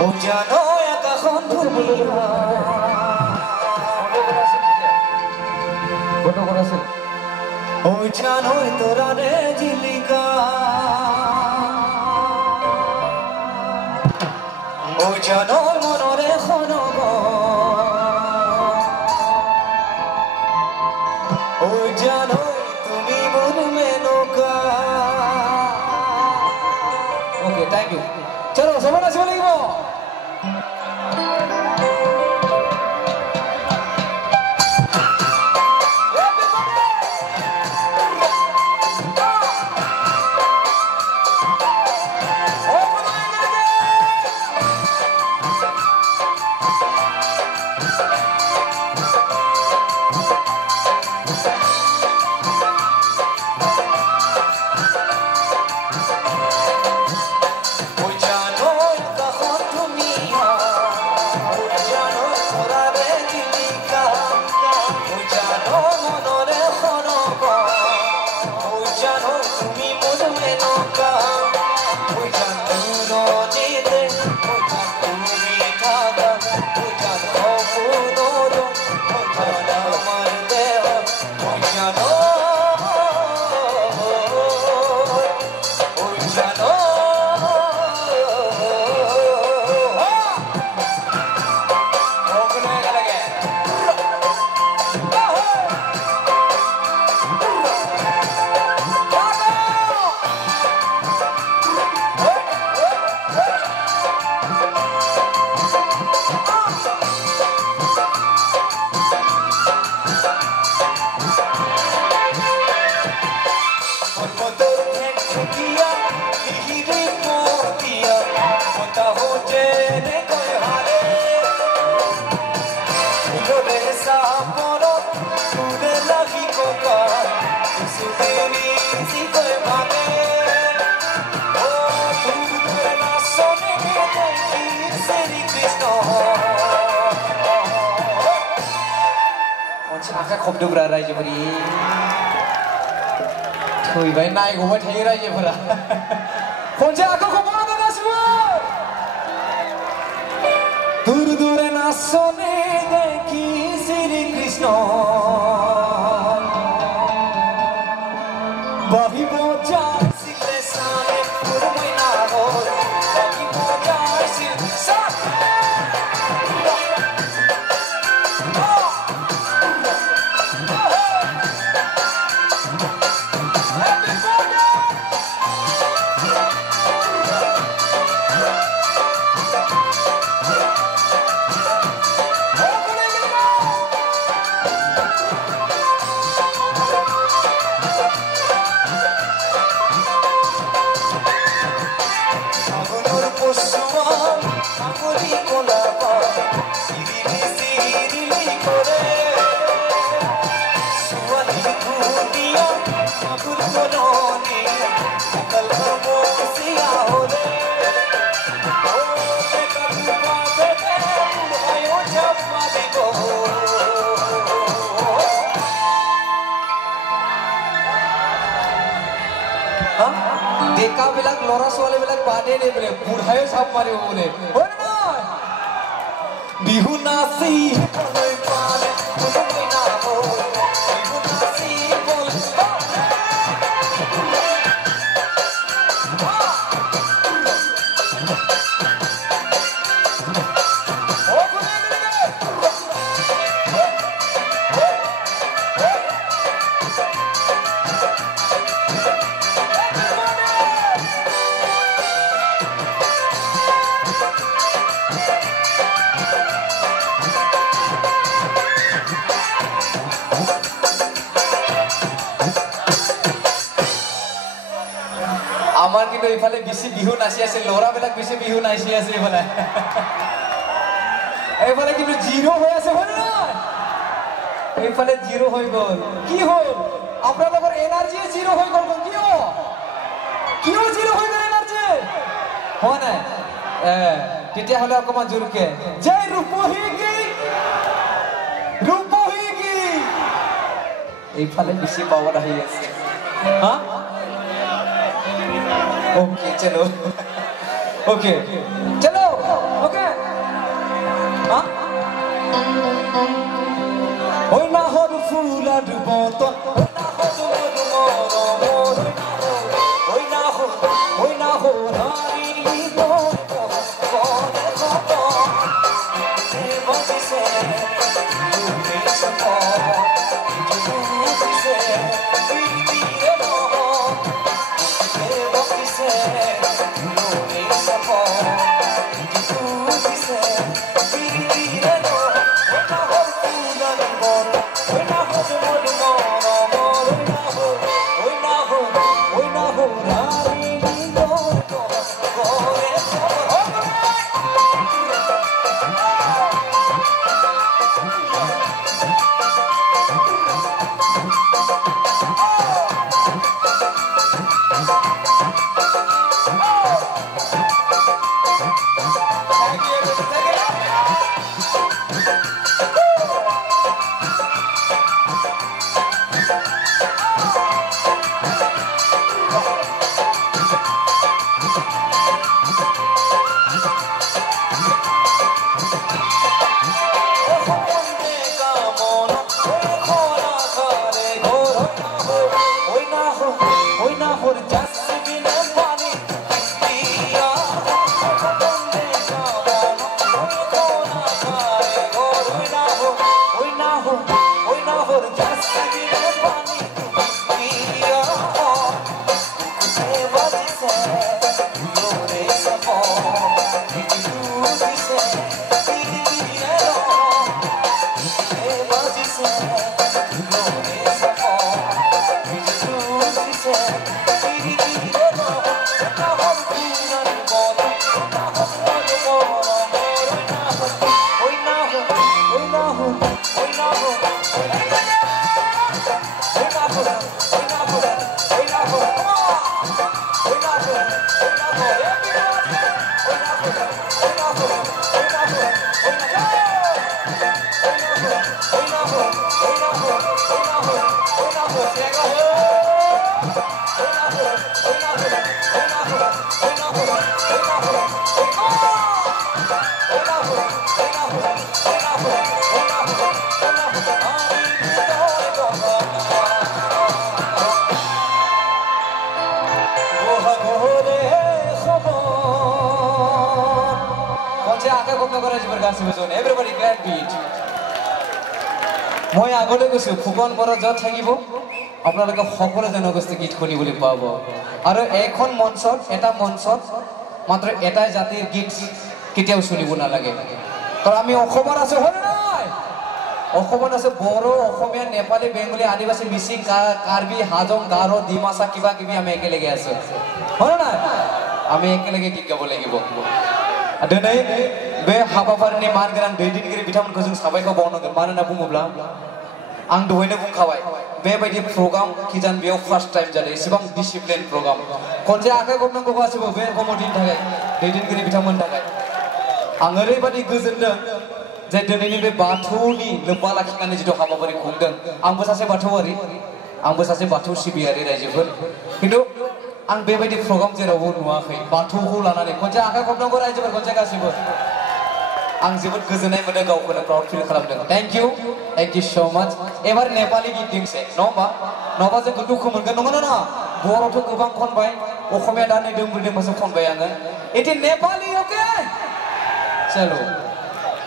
ও জানো এখন দুনিয়া কত করে আছে ও জানো তোরা রে জিলিকা ও জানো মনরে খনব ও জানো তুমি মন মেনকা ওকে থ্যাংক ইউ চলো সবাই নাচব লাগিব खबदोब्रा रायजोफोरनि थैबाय नायगौबाय थायो रायजोफोरा खनसे आखाइखौ बानाय गासिबो दूर दूर नाचने देखी श्री कृष्ण बाहिब যায় শিখলে সামনে পুরমই না হল বাহিব যায় সাথ देखा बिलक लॉरस वाले बिलक बादे ने बोले बुढ़ाए सब मारे बोले बोले ना बिहु नासी बोले पाले बोले ना बोले बिहु नासी बोले আমার কিন্তু এইফালে বেশি বিহু নাচি আছে ল'ৰাবিলাক বেশি বিহু নাচি আছে এইফালে এইফালে কিন্তু জিরো হৈ আছে হয় না এইফালে জিরো হৈ গল কি হল আপোনালোকৰ এনাৰ্জি জিৰো হৈ গল কিয় জিৰো হৈ গল এনাৰ্জি হয় না তেতিয়া হলে অকমান জোৰকে জয় ৰূপহী কি এইফালে বেশি পাৱাৰ আহি আছে হা ओके चलो ओके चलो ओके ওই না হর ফুলার বতন ওই না হো হারি Everybody grab beat. মই আগলৈ গৈছো ফুকন বৰ যত থাকিব আপোনালোকে সকলো জনগোষ্ঠী গীত শুনিবলৈ পাব আৰু এখন মঞ্চত এটা মঞ্চত মাত্ৰ এটাই জাতিৰ গীত কেতিয়াও শুনিব নালাগে কাৰণ আমি অসমৰ আছো হয় নাই অসমত আছে বড়ো অসমীয়া নেপালী বেংগলী আদিবাসী মিচিং কাৰ্বি হাজং গাৰো ডিমাসা কিবা কিবি আমি একেলগে আছো হয় নাই আমি একেলগে গীত গাব লাগিব दिनै बे हाबाफारिनि मानगोनां दैदेनगिरि बिथांमोनखौ जों साबायखर बावनांगोन मानो होनना बुङोब्ला आं दहायनो बुंखाबाय बेबायदि प्रग्राम किजान बेयाव फार्स्ट टाइम जादों एसेबां डिसिप्लिन प्रग्राम खनसे आखाइ खबनांगौ गासिबो बे कमिटिनि थाखाय दैदेनगिरि बिथांमोननि थाखाय आं ओरैबायदि गोजोनदों जे दिनैनि बे बाथौनि लोब्बा लाखिनानै जिथु हाबाफारि खुंदों आंबो सासे बाथौआरि आंबो सासे बाथौ सिबियारि रायजोफोर खिन्थु आं बेबायदि प्रग्राम जेरावबो नुवाखै बाथौखौ लानानै खनसे आखाइ खबनांगौ रायजोफोर खनसे गासिबो आं जोबोद गोजोननाय मोनदों गावखौनो प्राउड फिल खालामदों थैंक यू सो मच एबार नेपाली गीत दिंसे नङाबा जोंखौ दुखु मोनगोन नङा ना बर'थ' गोबां खनबाय असमिया दा नै दोंब्रै दोंबासो खनबाय आङो इति नेपाली ओके चलो